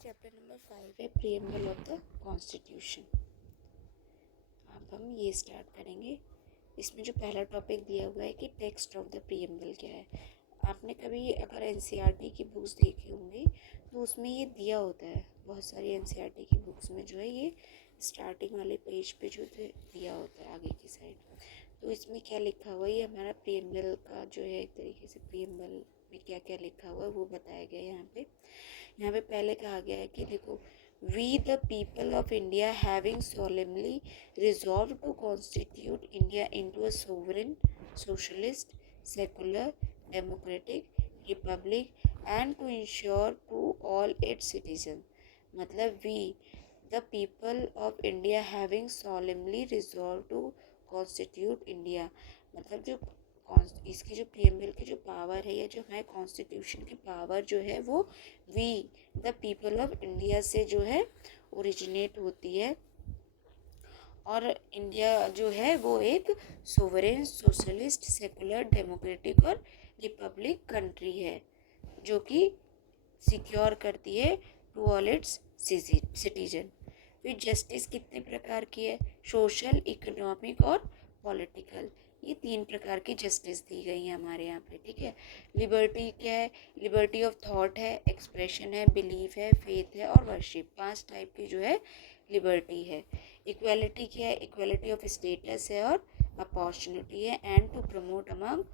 Chapter number 5 है preamble of the constitution. अब हम ये स्टार्ट करेंगे। इसमें जो पहला टॉपिक दिया हुआ है कि टेक्स्ट ऑफ द प्रीएम्बल क्या है। आपने कभी अगर एनसीईआरटी की बुक्स देखी होंगी तो उसमें ये दिया होता है। बहुत सारी एनसीईआरटी की बुक्स में जो है ये स्टार्टिंग वाले पेज पे जो दिया होता है आगे की साइड। तो इसमें क्या लिखा हुआ है, ये हमारा प्रीएम्बल का जो है एक तरीके से प्रीएम्बल में क्या क्या लिखा हुआ है वो बताया गया है। यहाँ पे पहले कहा गया है कि देखो, we the people of India having solemnly resolved to constitute India into a sovereign, socialist, secular, democratic republic and to ensure to all its citizens। मतलब we the people of India having solemnly resolved to constitute India, मतलब जो इसकी जो preamble की जो power है या जो हमारे कॉन्स्टिट्यूशन की पावर जो है वो we the people of India से जो है ओरिजिनेट होती है। और इंडिया जो है वो एक सोवरेन, सोशलिस्ट, सेकुलर, डेमोक्रेटिक और रिपब्लिक कंट्री है जो कि सिक्योर करती है टू ऑल इट्स सिटीजन। फिर जस्टिस कितने प्रकार की है, सोशल, इकोनॉमिक और पॉलिटिकल। ये 3 प्रकार की जस्टिस दी गई है हमारे यहाँ पे, ठीक है। लिबर्टी क्या है, लिबर्टी ऑफ थॉट है, एक्सप्रेशन है, बिलीफ है, फेथ है और वर्शिप। 5 टाइप की जो है लिबर्टी है। इक्वालिटी क्या है, इक्वालिटी ऑफ स्टेटस है और अपॉर्चुनिटी है and to promote among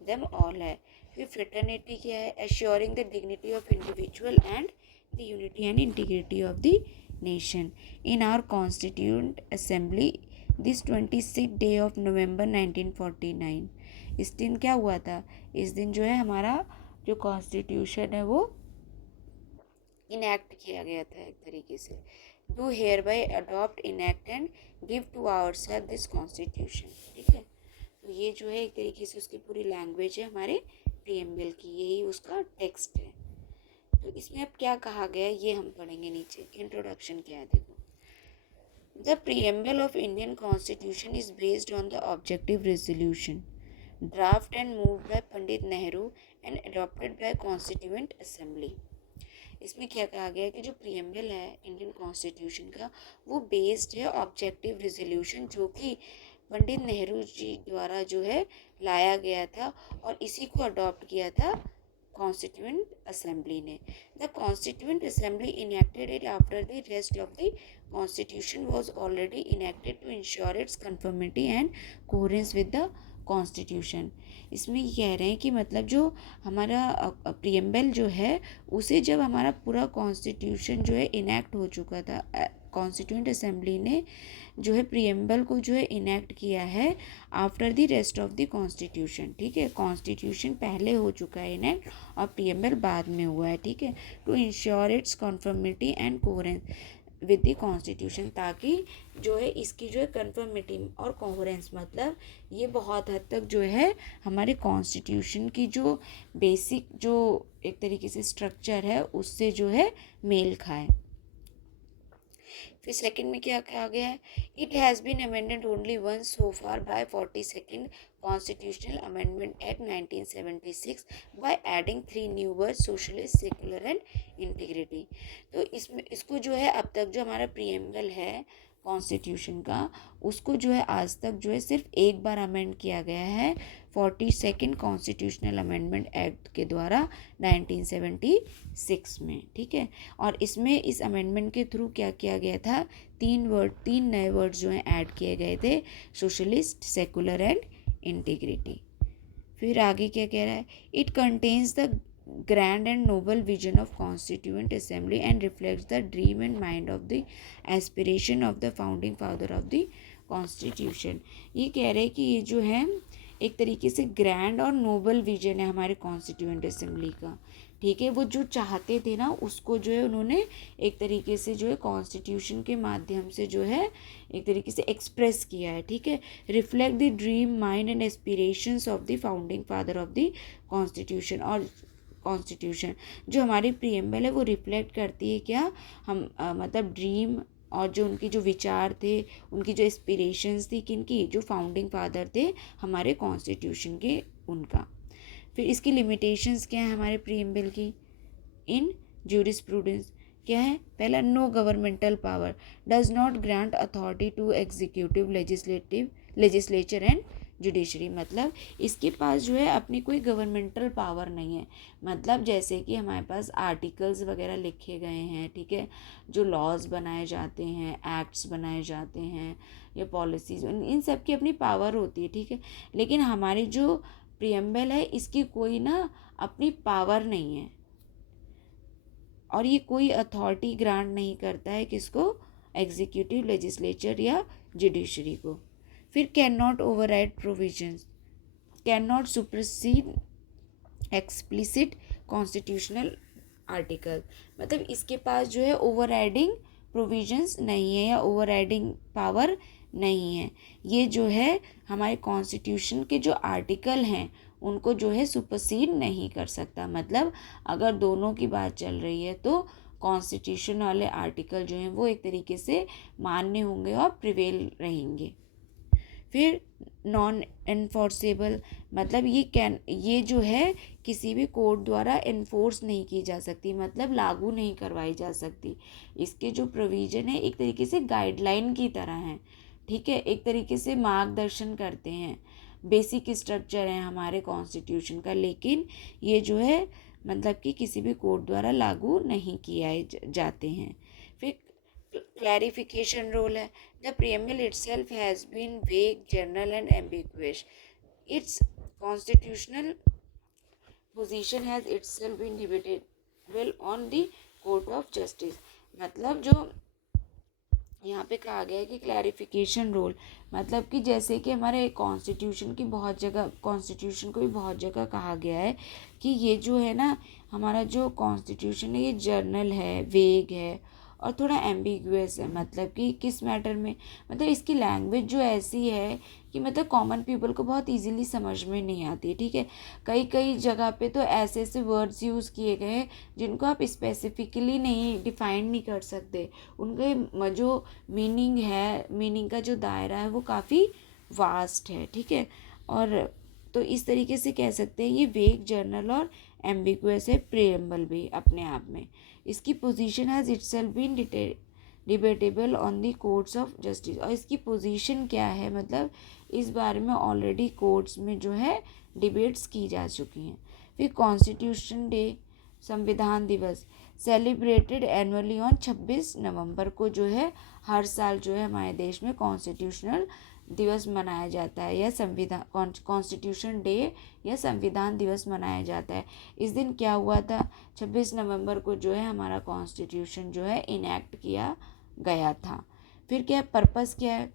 them all है। फिर फ्रेटर्निटी क्या है, assuring the dignity of individual and the unity and integrity of the nation. In our constituent assembly this 26 day of November 1949। इस दिन क्या हुआ था, इस दिन जो है हमारा जो कॉन्स्टिट्यूशन है वो इनैक्ट किया गया था एक तरीके से। Do hereby adopt, enact and give to ourselves this constitution, ठीक है। तो ये जो है एक तरीके से उसकी पूरी लैंग्वेज है हमारे प्रीएम्बल की, यही उसका टेक्स्ट है। तो इसमें अब क्या कहा गया है ये हम पढ़ेंगे नीचे। इंट्रोडक्शन क्या है, देखो। The preamble of Indian Constitution is based on the objective resolution draft and moved by Pandit Nehru and adopted by Constituent Assembly। इसमें क्या कहा गया है कि जो प्रीएम्बल है इंडियन कॉन्स्टिट्यूशन का वो बेस्ड है ऑब्जेक्टिव रेजोल्यूशन जो कि पंडित नेहरू जी द्वारा जो है लाया गया था और इसी को अडॉप्ट किया था कॉन्स्टिट्यूएंट असेंबली ने। The constituent assembly enacted it after the rest of the constitution was already enacted to ensure its conformity and coherence with the constitution. इसमें ये कह रहे हैं कि मतलब जो हमारा प्रीएम्बल जो है उसे जब हमारा पूरा कॉन्स्टिट्यूशन जो है इनैक्ट हो चुका था, कॉन्स्टिट्यूएंट असेंबली ने जो है प्रीएम्बल को जो है इनैक्ट किया है after the rest of the constitution, ठीक है। कॉन्स्टिट्यूशन पहले हो चुका है इनैक्ट और प्रीएम्बल बाद में हुआ है, ठीक है। To ensure its conformity and coherence with the constitution, ताकि जो है इसकी जो है कन्फर्मिटी और कोहेरेंस मतलब ये बहुत हद तक जो है हमारे कॉन्स्टिट्यूशन की जो बेसिक जो एक तरीके से स्ट्रक्चर है उससे जो है मेल खाए। फिर सेकंड में क्या कहा गया है, it has been amended only once so far by 42nd constitutional amendment act 1976 by adding 3 new words, socialist, secular and integrity. तो इसमें इसको जो है अब तक जो हमारा प्रीएम्बल है कॉन्स्टिट्यूशन का उसको जो है आज तक जो है सिर्फ एक बार अमेंड किया गया है 42nd कॉन्स्टिट्यूशनल अमेंडमेंट एक्ट के द्वारा 1976 में, ठीक है। और इसमें इस अमेंडमेंट के थ्रू क्या किया गया था, 3 नए वर्ड्स जो हैं ऐड किए गए थे, सोशलिस्ट, सेकुलर एंड इंटीग्रिटी। फिर आगे क्या कह रहा है, it contains the grand and noble vision of constituent assembly and reflects the dream and mind of the aspiration of the founding father of the constitution। ये कह रहे हैं कि ये जो है एक तरीके से ग्रैंड और नोबल विजन है हमारे कॉन्स्टिट्यूएंट असेंबली का, ठीक है। वो जो चाहते थे ना उसको जो है उन्होंने एक तरीके से जो है कॉन्स्टिट्यूशन के माध्यम से जो है एक तरीके से एक्सप्रेस किया है, ठीक है। Reflect the dream, mind and aspirations of the founding father of the constitution. और कॉन्स्टिट्यूशन जो हमारी प्रीएम्बल है वो रिफ्लेक्ट करती है क्या, हम मतलब ड्रीम और जो उनके जो विचार थे, उनकी जो एस्पिरेशंस थी, किनकी, जो फाउंडिंग फादर थे हमारे कॉन्स्टिट्यूशन के, उनका। फिर इसकी लिमिटेशंस क्या है हमारे प्रीएम्बल की, इन ज्यूरिस्प्रूडेंस क्या है? पहला, no governmental power, does not grant authority to executive, legislature and judiciary. मतलब इसके पास जो है अपनी कोई गवर्नमेंटल पावर नहीं है। मतलब जैसे कि हमारे पास आर्टिकल्स वगैरह लिखे गए हैं, ठीक है, जो लॉज बनाए जाते हैं, एक्ट्स बनाए जाते हैं या पॉलिसीज, इन सब की अपनी पावर होती है, ठीक है। लेकिन हमारी जो प्रियम्बल है इसकी कोई ना अपनी पावर नहीं है, और ये कोई अथॉरिटी ग्रांट नहीं करता है किसको? एग्जीक्यूटिव, लेजिस्लेचर या जुडिशरी को। फिर can not override provisions, can not supersede explicit constitutional article. मतलब इसके पास जो है ओवरराइडिंग प्रोविजंस नहीं है या ओवरराइडिंग पावर नहीं है। ये जो है हमारे कॉन्स्टिट्यूशन के जो आर्टिकल हैं उनको जो है सुपरसीड नहीं कर सकता। मतलब अगर दोनों की बात चल रही है तो कॉन्स्टिट्यूशन वाले आर्टिकल जो हैं वो एक तरीके से मान्य होंगे और प्रिवेल रहेंगे। फिर नॉन एनफोर्सेबल, मतलब ये जो है किसी भी कोर्ट द्वारा इन्फोर्स नहीं की जा सकती, मतलब लागू नहीं करवाई जा सकती। इसके जो प्रोविज़न है एक तरीके से गाइडलाइन की तरह हैं, ठीक है, एक तरीके से मार्गदर्शन करते हैं, बेसिक स्ट्रक्चर है हमारे कॉन्स्टिट्यूशन का, लेकिन ये जो है मतलब कि किसी भी कोर्ट द्वारा लागू नहीं किए जाते हैं। फिर clarification role है। The preamble itself has been vague, general and ambiguous. Its constitutional position has itself been debatable on the court of justice। मतलब जो यहाँ पे कहा गया है कि क्लैरिफिकेशन रोल, मतलब कि जैसे कि हमारे कॉन्स्टिट्यूशन की बहुत जगह, कॉन्स्टिट्यूशन को भी बहुत जगह कहा गया है कि ये जो है ना हमारा जो कॉन्स्टिट्यूशन है ये जर्नल है, वेग है और थोड़ा एम्बिगुअस है। मतलब कि किस मैटर में, मतलब इसकी लैंग्वेज जो ऐसी है कि मतलब कॉमन पीपल को बहुत इजीली समझ में नहीं आती, ठीक है। कई कई जगह पे तो ऐसे ऐसे वर्ड्स यूज़ किए गए हैं जिनको आप स्पेसिफिकली नहीं डिफाइन नहीं कर सकते। उनके जो मीनिंग है, मीनिंग का जो दायरा है वो काफ़ी वास्ट है, ठीक है। और तो इस तरीके से कह सकते हैं ये वेग, जर्नल और एम्बिगुअस है प्रियम्बल भी अपने आप में। इसकी position has itself been debatable on the courts of justice. और इसकी पोजीशन क्या है, मतलब इस बारे में ऑलरेडी कोर्ट्स में जो है डिबेट्स की जा चुकी हैं। फिर कॉन्स्टिट्यूशन डे, संविधान दिवस, सेलिब्रेटेड एनुअली ऑन 26 नवंबर को जो है हर साल जो है हमारे देश में कॉन्स्टिट्यूशनल दिवस मनाया जाता है, या संविधान कॉन्स्टिट्यूशन डे या संविधान दिवस मनाया जाता है। इस दिन क्या हुआ था? 26 नवंबर को जो है हमारा कॉन्स्टिट्यूशन जो है इनैक्ट किया गया था। फिर क्या पर्पस क्या है?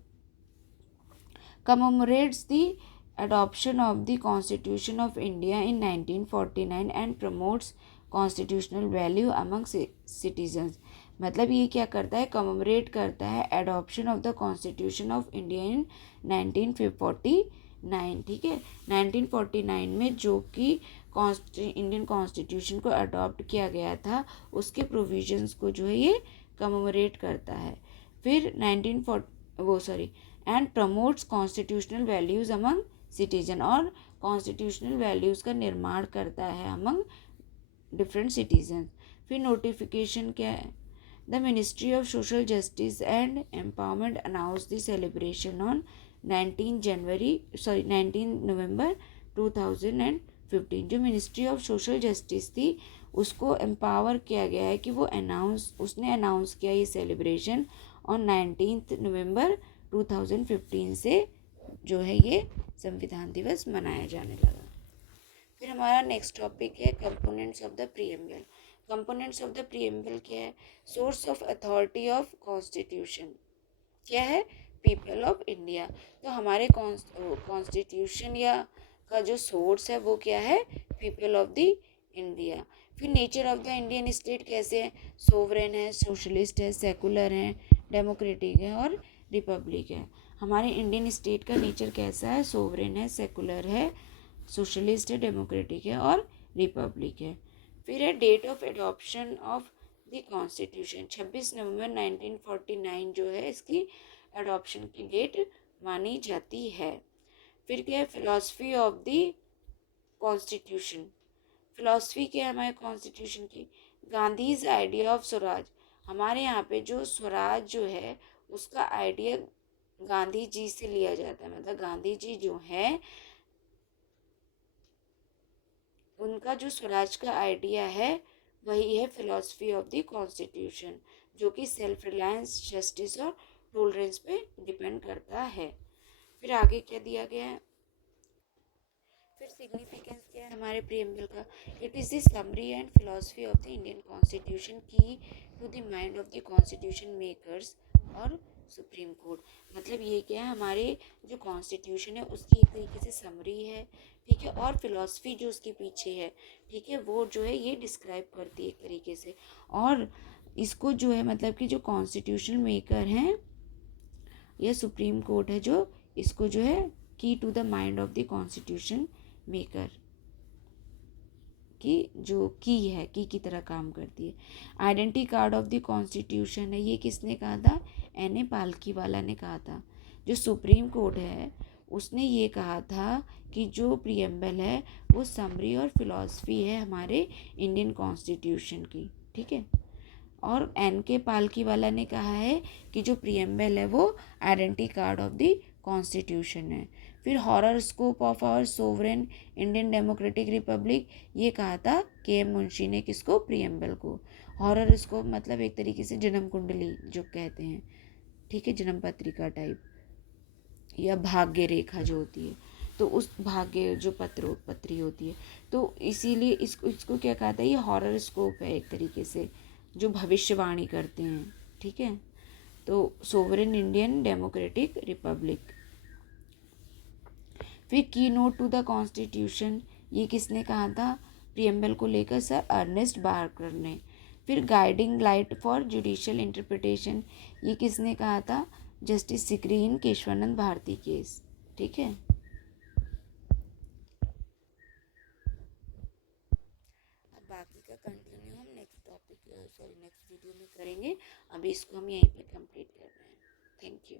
commemorates the adoption of the Constitution of India in 1949 and promotes constitutional value among citizens। मतलब ये क्या करता है? कममरेट करता है adoption of the constitution of India in 1949, ठीक है। 1949 में जो कि इंडियन कॉन्स्टिट्यूशन को अडॉप्ट किया गया था उसके प्रोविजंस को जो है ये कममरेट करता है। फिर and promotes constitutional values among citizen, और कॉन्स्टिट्यूशनल वैल्यूज़ का निर्माण करता है अमंग डिफरेंट सिटीजन। फिर नोटिफिकेशन क्या है? The ministry of social justice and empowerment announce the celebration on 19 नवंबर 2015। जो मिनिस्ट्री ऑफ सोशल जस्टिस थी उसको एम्पावर किया गया है कि उसने अनाउंस किया ये सेलिब्रेशन ऑन 19 नवंबर 2015 से जो है ये संविधान दिवस मनाया जाने लगा। फिर हमारा नेक्स्ट टॉपिक है components of the preamble. Components of the preamble क्या है? Source of authority of constitution क्या है? People of India. तो हमारे कॉन्स्टिट्यूशन या का जो सोर्स है वो क्या है? People of the India. फिर nature of the Indian state कैसे है? सोवरेन है, सोशलिस्ट है, सेकुलर है, डेमोक्रेटिक है और रिपब्लिक है। हमारे इंडियन स्टेट का नेचर कैसा है? सोवरेन है, सेकुलर है, सोशलिस्ट है, डेमोक्रेटिक है और रिपब्लिक है। फिर है date of adoption of the constitution. 26 November 1949 जो है इसकी एडॉप्शन की डेट मानी जाती है। फिर क्या है? Philosophy of the constitution. Philosophy क्या है हमारे कॉन्स्टिट्यूशन की? Gandhi's idea of Swaraj. हमारे यहाँ पे जो स्वराज जो है उसका आइडिया गांधी जी से लिया जाता है, मतलब गांधी जी जो है उनका जो स्वराज का आइडिया है वही है फिलॉसफी ऑफ द कॉन्स्टिट्यूशन, जो कि सेल्फ रिलायंस, जस्टिस और टॉलरेंस पे डिपेंड करता है। फिर आगे क्या दिया गया है, फिर सिग्निफिकेंस क्या है हमारे प्रीएम्बल का। It is the summary and philosophy of the Indian constitution की to the mind of the constitution makers और सुप्रीम कोर्ट। मतलब ये क्या है, हमारे जो कॉन्स्टिट्यूशन है उसकी एक तरीके से समरी है, ठीक है, और फिलॉसफी जो उसके पीछे है, ठीक है, वो जो है ये डिस्क्राइब करती है एक तरीके से। और इसको जो है मतलब कि जो कॉन्स्टिट्यूशन मेकर हैं या सुप्रीम कोर्ट है जो इसको जो है key to the mind of the constitution maker की जो की तरह काम करती है। Identity card of the constitution है, ये किसने कहा था, एन ए पालकीवाला ने कहा था। जो सुप्रीम कोर्ट है उसने ये कहा था कि जो प्रीएम्बल है वो समरी और फिलॉसफी है हमारे इंडियन कॉन्स्टिट्यूशन की, ठीक है। और एन के पालकीवाला ने कहा है कि जो प्रीएम्बल है वो identity card of the constitution है। फिर horoscope of our sovereign Indian democratic republic, ये कहा था के एम मुंशी ने, किसको, प्रीएम्बल को। हॉरर स्कोप मतलब एक तरीके से जन्म कुंडली जो कहते हैं, ठीक है, जन्म पत्रिका टाइप या भाग्य रेखा जो होती है, तो उस भाग्य जो पत्री होती है, तो इसीलिए इसको इसको क्या कहा था, ये हॉरर स्कोप है एक तरीके से, जो भविष्यवाणी करते हैं, ठीक है। तो सोवरेन इंडियन डेमोक्रेटिक रिपब्लिक। फिर की नोट टू द कॉन्स्टिट्यूशन, ये किसने कहा था, प्रियम्बल को लेकर सर अर्नेस्ट बार्कर ने। फिर guiding light for judicial interpretation, ये किसने कहा था, जस्टिस सिकरी इन केशवानंद भारती केस, ठीक है। अब बाकी का कंटिन्यू हम नेक्स्ट टॉपिक नेक्स्ट वीडियो में करेंगे। अभी इसको हम यहीं पे कंप्लीट कर रहे हैं। Thank you.